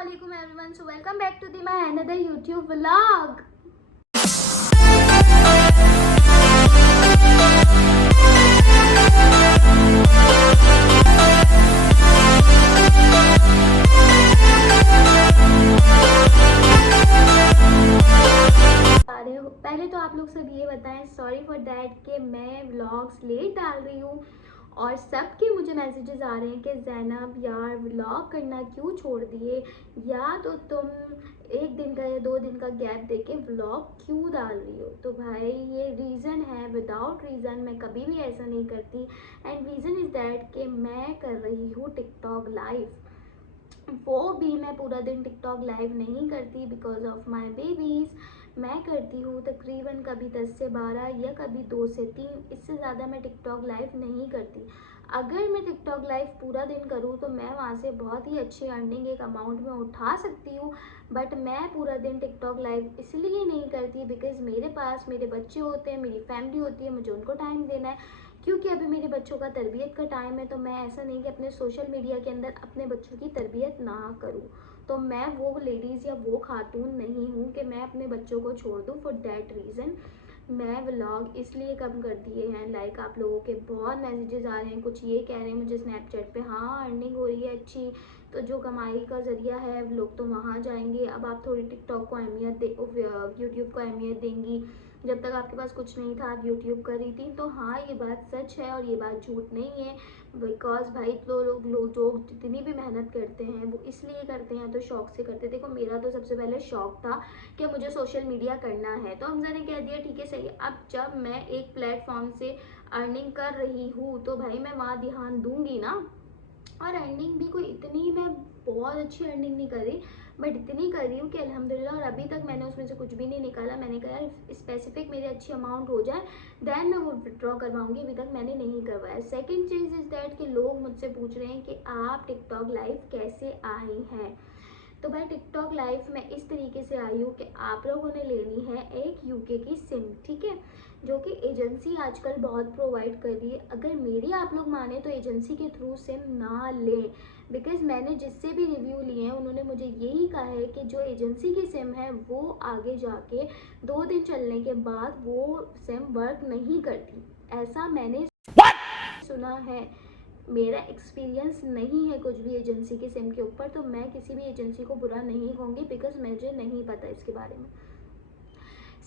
Assalamualaikum everyone, so welcome back to my another YouTube vlog. पहले तो आप लोग सब ये बताएं सॉरी फॉर दैट कि मैं व्लॉग्स लेट डाल रही हूँ और सबके मुझे मैसेजेस आ रहे हैं कि ज़ैनब यार व्लॉग करना क्यों छोड़ दिए, या तो तुम एक दिन का या 2 दिन का गैप देके व्लॉग क्यों डाल रही हो। तो भाई ये रीज़न है, विदाउट रीज़न मैं कभी भी ऐसा नहीं करती। एंड रीज़न इज़ दैट कि मैं कर रही हूँ टिकटॉक लाइव, वो भी मैं पूरा दिन टिकटॉक लाइव नहीं करती बिकॉज ऑफ माई बेबीज़। मैं करती हूँ तकरीबन कभी 10 से 12 या कभी 2 से 3, इससे ज़्यादा मैं टिकटॉक लाइव नहीं करती। अगर मैं टिकटॉक लाइव पूरा दिन करूँ तो मैं वहाँ से बहुत ही अच्छी अर्निंग एक अमाउंट में उठा सकती हूँ, बट मैं पूरा दिन टिकटॉक लाइव इसलिए नहीं करती बिकॉज़ मेरे पास मेरे बच्चे होते हैं, मेरी फैमिली होती है, मुझे उनको टाइम देना है। क्योंकि अभी मेरे बच्चों का तरबियत का टाइम है, तो मैं ऐसा नहीं कि अपने सोशल मीडिया के अंदर अपने बच्चों की तरबियत ना करूँ। तो मैं वो लेडीज़ या वो खातून नहीं हूँ कि मैं अपने बच्चों को छोड़ दूँ। फॉर दैट रीज़न मैं व्लॉग इसलिए कम कर दिए हैं। लाइक आप लोगों के बहुत मैसेजेस आ रहे हैं, कुछ ये कह रहे हैं मुझे स्नैपचैट पे, हाँ अर्निंग हो रही है अच्छी, तो जो कमाई का ज़रिया है लोग तो वहाँ जाएंगे। अब आप थोड़ी टिकटॉक को अहमियत दे, यूट्यूब को अहमियत देंगी। जब तक आपके पास कुछ नहीं था आप यूट्यूब कर रही थी। तो हाँ ये बात सच है और ये बात झूठ नहीं है, बिकॉज भाई तो लोग जो जितनी भी मेहनत करते हैं वो इसलिए करते हैं, तो शौक से करते। देखो मेरा तो सबसे पहले शौक था कि मुझे सोशल मीडिया करना है, तो हमजा ने कह दिया ठीक है सही है। अब जब मैं एक प्लेटफॉर्म से अर्निंग कर रही हूँ तो भाई मैं वहाँ ध्यान दूंगी ना। और अर्निंग भी कोई इतनी मैं बहुत अच्छी अर्निंग नहीं कर रही, बट इतनी कर रही हूँ कि अल्हम्दुलिल्लाह। और अभी तक मैंने उसमें से कुछ भी नहीं निकाला। मैंने कहा यार स्पेसिफिक मेरी अच्छी अमाउंट हो जाए देन मैं वो विड्रॉ करवाऊंगी, अभी तक मैंने नहीं करवाया। सेकंड चीज़ इज़ दैट कि लोग मुझसे पूछ रहे हैं कि आप टिकटॉक लाइव कैसे आई हैं। तो भाई टिकटॉक लाइव में इस तरीके से आई हूँ कि आप लोगों ने लेनी है एक यूके की सिम, ठीक है, जो कि एजेंसी आजकल बहुत प्रोवाइड कर रही है। अगर मेरी आप लोग माने तो एजेंसी के थ्रू सिम ना लें, बिकॉज मैंने जिससे भी रिव्यू लिए हैं उन्होंने मुझे यही कहा है कि जो एजेंसी की सिम है वो आगे जाके 2 दिन चलने के बाद वो सिम वर्क नहीं करती, ऐसा मैंने सुना है। मेरा एक्सपीरियंस नहीं है कुछ भी एजेंसी के सिम के ऊपर, तो मैं किसी भी एजेंसी को बुरा नहीं कहूँगी बिकॉज मुझे नहीं पता इसके बारे में।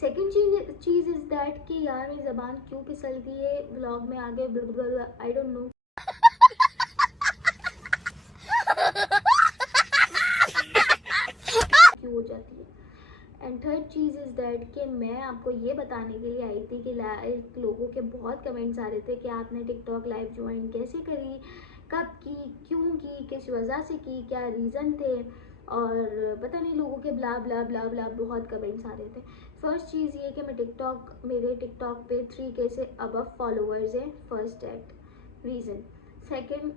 सेकेंड चीज़ इज़ दैट कि यार मेरी ज़बान क्यों फिसल गई है व्लॉग में आगे, आई डोंट नो क्यों हो जाती है। And third cheese is that कि मैं आपको ये बताने के लिए आई थी कि लोगों के बहुत कमेंट्स आ रहे थे कि आपने टिकटॉक लाइव ज्वाइन कैसे करी, कब की, क्यों की, किस वजह से की, क्या रीज़न थे, और पता नहीं लोगों के ब्ला ब्ला ब्ला ब्ला बहुत कमेंट्स आ रहे थे। फर्स्ट चीज़ ये कि मैं मेरे टिकटॉक पे 3K से अबव फॉलोअर्स हैं, first that reason. Second,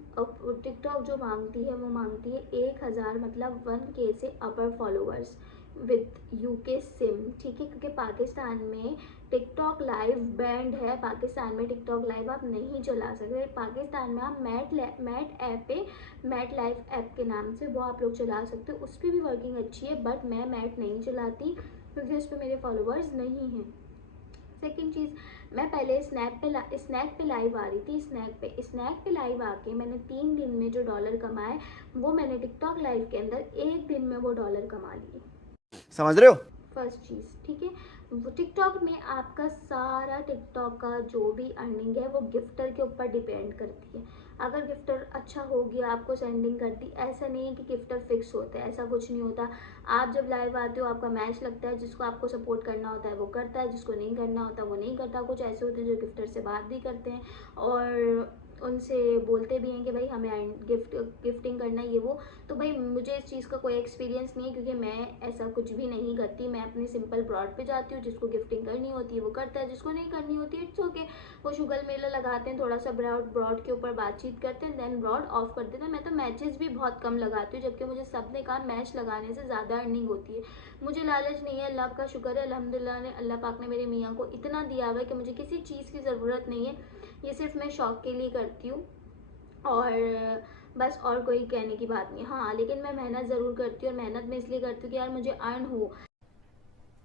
TikTok जो मांगती है वो मांगती है 1000 मतलब 1K से अपर फॉलोअर्स विद यूके सिम, ठीक है, क्योंकि पाकिस्तान में टिकटॉक लाइव बैंड है। पाकिस्तान में टिकटॉक लाइव आप नहीं चला सकते। पाकिस्तान में आप मैट ऐप पे, मैट लाइव ऐप के नाम से वो आप लोग चला सकते हो, उस पर भी वर्किंग अच्छी है, बट मैं मैट नहीं चलाती क्योंकि उस पर मेरे फॉलोअर्स नहीं हैं। सेकेंड चीज़, मैं पहले स्नैक पे लाइव आ रही थी। स्नैक पे लाइव आके मैंने 3 दिन में जो डॉलर कमाए वो मैंने टिकटॉक लाइव के अंदर 1 दिन में वो डॉलर कमा लिए। समझ रहे हो? फर्स्ट चीज़, ठीक है। वो टिकटॉक में आपका सारा टिकटॉक का जो भी अर्निंग है वो गिफ्टर के ऊपर डिपेंड करती है। अगर गिफ्टर अच्छा हो गया आपको सेंडिंग करती, ऐसा नहीं है कि गिफ्टर फिक्स होता है, ऐसा कुछ नहीं होता। आप जब लाइव आते हो आपका मैच लगता है, जिसको आपको सपोर्ट करना होता है वो करता है, जिसको नहीं करना होता वो नहीं करता। कुछ ऐसे होते हैं जो गिफ्टर से बात भी करते हैं और उनसे बोलते भी हैं कि भाई हमें गिफ्टिंग करना है ये वो। तो भाई मुझे इस चीज़ का कोई एक्सपीरियंस नहीं है क्योंकि मैं ऐसा कुछ भी नहीं करती। मैं अपनी सिंपल ब्रॉड पे जाती हूँ, जिसको गिफ्टिंग करनी होती है वो करता है, जिसको नहीं करनी होती है इट्स ओके। वो शुगर मेला लगाते हैं, थोड़ा सा ब्रॉड के ऊपर बातचीत करते हैं, देन ब्रॉड ऑफ कर देते हैं। मैं तो मैचेस भी बहुत कम लगाती हूँ, जबकि मुझे सब ने कहा मैच लगाने से ज़्यादा अर्निंग होती है। मुझे लालच नहीं है, अल्लाह का शुक्र है, अल्हम्दुलिल्लाह ने, अल्लाह पाक ने मेरे मियाँ को इतना दिया हुआ है कि मुझे किसी चीज़ की ज़रूरत नहीं है। ये सिर्फ मैं शौक के लिए करती हूँ। और बस, और कोई कहने की बात नहीं। हाँ, लेकिन मैं मेहनत ज़रूर करती हूँ, और मेहनत मैं इसलिए करती हूँ कि यार मुझे अर्न हो।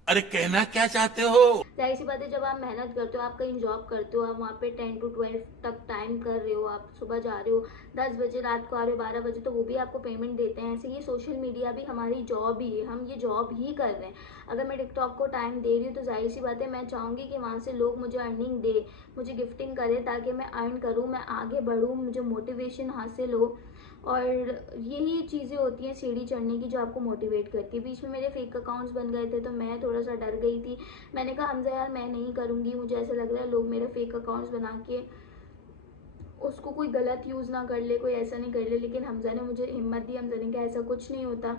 अरे कहना क्या चाहते हो? जाहिर सी बात है, जब आप मेहनत करते हो, आप कहीं जॉब करते हो, आप वहाँ पे 10 to 12 तक टाइम कर रहे हो, आप सुबह जा रहे हो, 10 बजे रात को आ रहे हो, 12 बजे, तो वो भी आपको पेमेंट देते हैं। ऐसे ही सोशल मीडिया भी हमारी जॉब ही है, हम ये जॉब ही कर रहे हैं। अगर मैं टिकटॉक को टाइम दे रही हूँ तो जाहिर सी बात है मैं चाहूँगी कि वहाँ से लोग मुझे अर्निंग दे, मुझे गिफ्टिंग करे, ताकि मैं अर्न करूँ, मैं आगे बढ़ूँ, मुझे मोटिवेशन हासिल हो। और यही चीज़ें होती हैं सीढ़ी चढ़ने की, जो आपको मोटिवेट करती है। बीच में मेरे फेक अकाउंट्स बन गए थे, तो मैं थोड़ा सा डर गई थी। मैंने कहा हमजा यार मैं नहीं करूँगी, मुझे ऐसा लग रहा है लोग मेरे फेक अकाउंट्स बना के उसको कोई गलत यूज़ ना कर ले, कोई ऐसा नहीं कर ले। लेकिन हमजा ने मुझे हिम्मत दी, हमजा ने कहा ऐसा कुछ नहीं होता।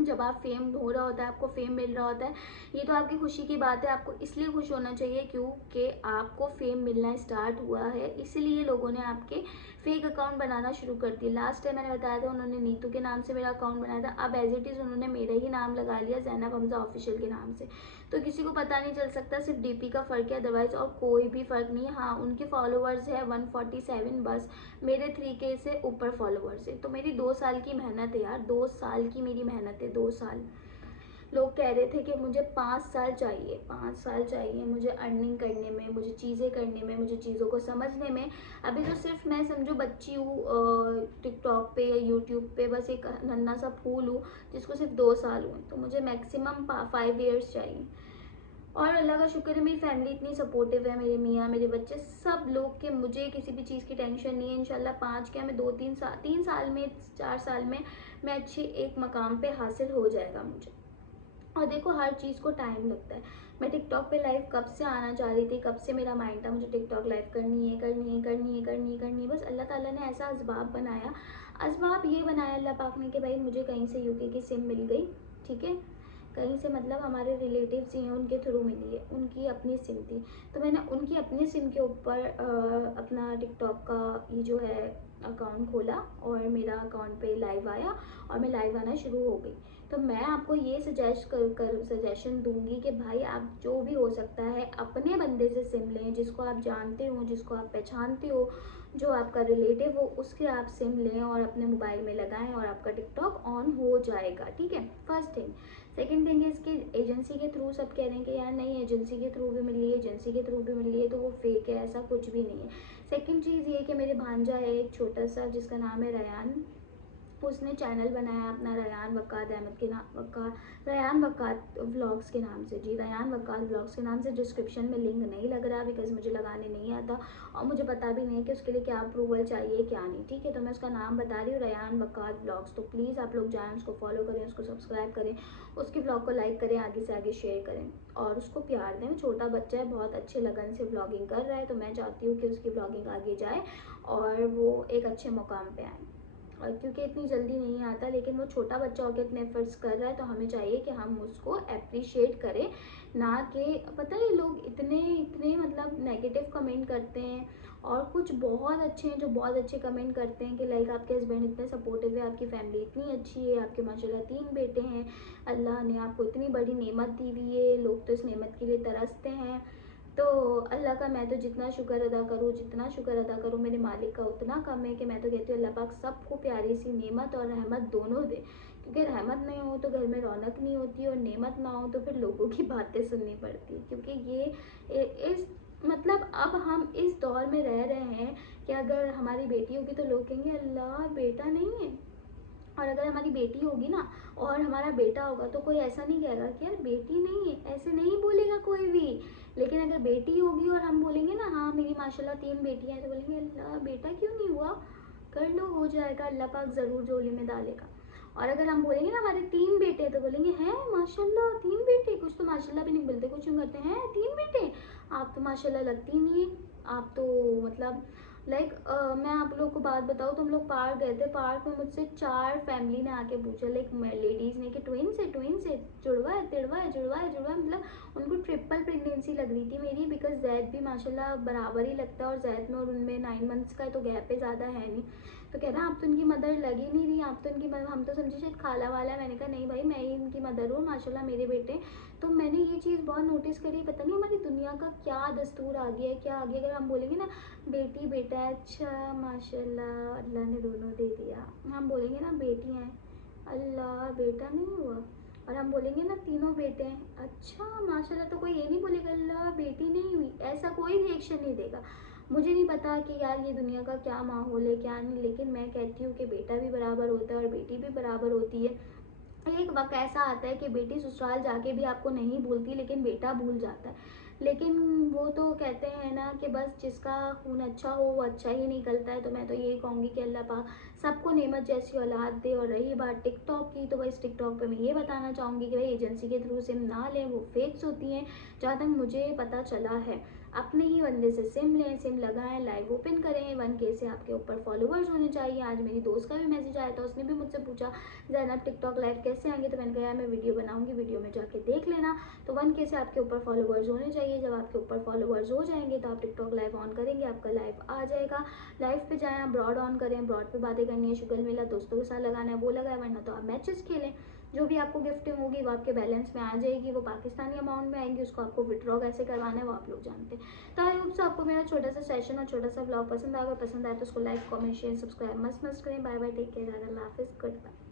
जब आप फेम हो रहा होता है, आपको फेम मिल रहा होता है, ये तो आपकी खुशी की बात है, आपको इसलिए खुश होना चाहिए क्योंकि आपको फेम मिलना स्टार्ट हुआ है, इसलिए लोगों ने आपके फेक अकाउंट बनाना शुरू कर दिया। लास्ट टाइम मैंने बताया था, उन्होंने नीतू के नाम से मेरा अकाउंट बनाया था, अब एज इट इज़ उन्होंने मेरा ही नाम लगा लिया, ज़ैनब हमजा ऑफिशियल के नाम से। तो किसी को पता नहीं चल सकता, सिर्फ डीपी का फ़र्क है, अदरवाइज और कोई भी फ़र्क नहीं है। हाँ, उनके फॉलोअर्स है 147 बस, मेरे 3K से ऊपर फॉलोअर्स है। तो मेरी 2 साल की मेहनत है यार, 2 साल की मेरी मेहनत है, 2 साल। लोग कह रहे थे कि मुझे 5 साल चाहिए, 5 साल चाहिए मुझे अर्निंग करने में, मुझे चीज़ें करने में, मुझे चीज़ों को समझने में। अभी तो सिर्फ मैं समझो बच्ची हूँ टिकटॉक पे या यूट्यूब पे, बस एक नन्हा सा फूल हूँ जिसको सिर्फ 2 साल हुए, तो मुझे मैक्सिमम 5 ईयर्स चाहिए। और अल्लाह का शुक्र है, मेरी फैमिली इतनी सपोर्टिव है, मेरे मियाँ, मेरे बच्चे, सब लोग, के मुझे किसी भी चीज़ की टेंशन नहीं है। इंशाल्लाह 5 क्या, मैं 2-3 साल, 3 साल में, 4 साल में मैं अच्छी एक मकाम पे हासिल हो जाएगा मुझे। और देखो हर चीज़ को टाइम लगता है। मैं टिकटॉक पे लाइव कब से आना चाह रही थी, कब से मेरा माइंड था मुझे टिकटॉक लाइव करनी है, करनी है, करनी है, करनी है, करनी है। बस अल्लाह ताला ने ऐसा असबाब बनाया, असबाब ये बनाया अल्लाह पाक ने कि भाई मुझे कहीं से यूके की सिम मिल गई, ठीक है, कहीं से, मतलब हमारे रिलेटिव्स ही हैं, उनके थ्रू मिली है, उनकी अपनी सिम थी, तो मैंने उनकी अपनी सिम के ऊपर अपना टिकटॉक का ये जो है अकाउंट खोला, और मेरा अकाउंट पे लाइव आया, और मैं लाइव आना शुरू हो गई। तो मैं आपको ये सजेशन दूंगी कि भाई आप जो भी हो सकता है अपने बंदे से सिम लें, जिसको आप जानते हो, जिसको आप पहचानते हो, जो आपका रिलेटिव हो, उसके आप सिम लें और अपने मोबाइल में लगाएं, और आपका टिकटॉक ऑन हो जाएगा, ठीक है। First thing. सेकेंड थिंग है, इसकी एजेंसी के थ्रू सब कह रहे हैं कि यार नहीं, एजेंसी के थ्रू भी मिली है, एजेंसी के थ्रू भी मिली है, तो वो फेक है, ऐसा कुछ भी नहीं है। सेकेंड चीज़ ये कि मेरे भांजा है एक छोटा सा, जिसका नाम है रयान, उसने चैनल बनाया अपना, रयान वक्कात अहमद के नाम, रयान वक्कात व्लॉग्स के नाम से, जी रयान वक्कात व्लॉग्स के नाम से। डिस्क्रिप्शन में लिंक नहीं लग रहा, बिकॉज मुझे लगाने नहीं आता, और मुझे पता भी नहीं है कि उसके लिए क्या अप्रूवल चाहिए क्या नहीं, ठीक है। तो मैं उसका नाम बता रही हूँ, रयान वक्कात व्लॉग्स। तो प्लीज़ आप लोग जाएँ, उसको फॉलो करें, उसको सब्सक्राइब करें, उसके व्लॉग को लाइक करें, आगे से आगे शेयर करें, और उसको प्यार दें। छोटा बच्चा है, बहुत अच्छे लगन से व्लॉगिंग कर रहा है, तो मैं चाहती हूँ कि उसकी व्लॉगिंग आगे जाए और वो एक अच्छे मुकाम पे आए। और क्योंकि इतनी जल्दी नहीं आता, लेकिन वो छोटा बच्चा होकर इतने एफर्ट्स कर रहा है, तो हमें चाहिए कि हम उसको अप्रिशिएट करें, ना कि पता है लोग इतने इतने मतलब नेगेटिव कमेंट करते हैं, और कुछ बहुत अच्छे हैं जो बहुत अच्छे कमेंट करते हैं कि लाइक आपके हस्बैंड इतने सपोर्टिव है, आपकी फैमिली इतनी अच्छी है, आपके माशाल्लाह 3 बेटे हैं, अल्लाह ने आपको इतनी बड़ी नेमत दी हुई है, लोग तो इस नेमत के लिए तरसते हैं। तो अल्लाह का मैं तो जितना शुक्र अदा करूँ, जितना शुक्र अदा करूँ मेरे मालिक का, उतना कम है कि मैं तो कहती हूँ अल्लाह पाक सबको प्यारी सी नेमत और रहमत दोनों दे, क्योंकि रहमत नहीं हो तो घर में रौनक नहीं होती, और नेमत ना हो तो फिर लोगों की बातें सुननी पड़ती है। क्योंकि ये इस मतलब अब हम इस दौर में रह रहे हैं कि अगर हमारी बेटी होगी तो लोग कहेंगे अल्लाह बेटा नहीं है, और अगर हमारी बेटी होगी ना और हमारा बेटा होगा तो कोई ऐसा नहीं कहेगा कि यार बेटी नहीं है, ऐसे नहीं बोलेगा कोई भी। लेकिन अगर बेटी होगी और हम बोलेंगे ना हाँ मेरी माशाल्लाह 3 बेटियां हैं, तो बोलेंगे अल्लाह बेटा क्यों नहीं हुआ, कर लो हो जाएगा, अल्लाह पाक ज़रूर झोली में डालेगा। और अगर हम बोलेंगे ना हमारे 3 बेटे, तो बोलेंगे हैं माशाल्लाह 3 बेटे, कुछ तो माशाल्लाह भी नहीं बोलते, कुछ यूँ करते हैं 3 बेटे, आप तो माशाल्लाह लगती नहीं है, आप तो मतलब लाइक मैं आप लोग को बात बताऊँ तो हम लोग पार्क गए थे, पार्क में मुझसे 4 फैमिली ने आके पूछा, लाइक लेडीज़ ने, कि ट्विन से जुड़वा है, तिड़वा है, जुड़वा है, जुड़वा है, मतलब उनको ट्रिपल प्रेगनेंसी लग रही थी मेरी, बिकॉज जैद भी माशाल्लाह बराबर ही लगता है, और जैद में और उनमें 9 मंथ्स का है, तो गैप पे ज़्यादा है नहीं। तो कह रहा आप तो इनकी मदर लगी नहीं रही, आप तो इनकी हम तो समझे शायद खाला वाला है। मैंने कहा नहीं भाई, मैं ही इनकी मदर हूँ, माशाल्लाह मेरे बेटे। तो मैंने ये चीज़ बहुत नोटिस करी, पता नहीं हमारी दुनिया का क्या दस्तूर आ गया है, क्या आ गया। अगर हम बोलेंगे ना बेटी बेटा है, अच्छा माशाल्लाह अल्लाह ने दोनों दे दिया। हम बोलेंगे ना बेटी हैं, अल्लाह बेटा नहीं हुआ। और हम बोलेंगे ना तीनों बेटे हैं, अच्छा माशाल्लाह। तो कोई ये नहीं बोलेगा अल्लाह बेटी नहीं हुई, ऐसा कोई रिएक्शन नहीं देगा। मुझे नहीं पता कि यार ये दुनिया का क्या माहौल है क्या नहीं, लेकिन मैं कहती हूँ कि बेटा भी बराबर होता है और बेटी भी बराबर होती है। एक वक्त ऐसा आता है कि बेटी ससुराल जाके भी आपको नहीं भूलती, लेकिन बेटा भूल जाता है। लेकिन वो तो कहते हैं ना कि बस जिसका खून अच्छा हो वो अच्छा ही निकलता है। तो मैं तो यही कहूँगी कि अल्लाह पाक सबको नेमत जैसी औलाद दे। और रही बात टिकटॉक की, तो बस टिकटॉक पे मैं ये बताना चाहूँगी कि भाई एजेंसी के थ्रू सिम ना लें, वो फेक्स होती हैं जहाँ तक मुझे पता चला है। अपने ही बंदे से सिम लें, सिम लगाएं, लाइव ओपन करें। 1K से आपके ऊपर फॉलोवर्स होने चाहिए। आज मेरी दोस्त का भी मैसेज आया था, उसने भी मुझसे पूछा ज़ैनब टिकटॉक लाइव कैसे आएंगे। तो मैंने कहा यार मैं वीडियो बनाऊंगी, वीडियो में जाके देख लेना। तो 1K से आपके ऊपर फॉलोवर्स होने चाहिए। जब आपके ऊपर फॉलोवर्स हो जाएंगे तो आप टिकटॉक लाइव ऑन करेंगे, आपका लाइव आ जाएगा। लाइव पे जाएँ, ब्रॉड ऑन करें, ब्रॉड पे बातें करनी है, शुगर मेला दोस्तों के साथ लगाना है वो लगाए, वरना तो आप मैचेस खेलें। जो भी आपको गिफ्टिंग होगी वो आपके बैलेंस में आ जाएगी, वो पाकिस्तानी अमाउंट में आएंगी, उसको आपको विड्रॉ कैसे करवाना है वो आप लोग जानते हैं। तो आई होप सो आपको मेरा छोटा सा सेशन और छोटा सा ब्लॉग पसंद आएगा। पसंद आए तो उसको लाइक कमेंट शेयर सब्सक्राइब मस्त मस्त करें। बाय बाय, टेक केयर, अल्लाह हाफिज़, गुड बाय।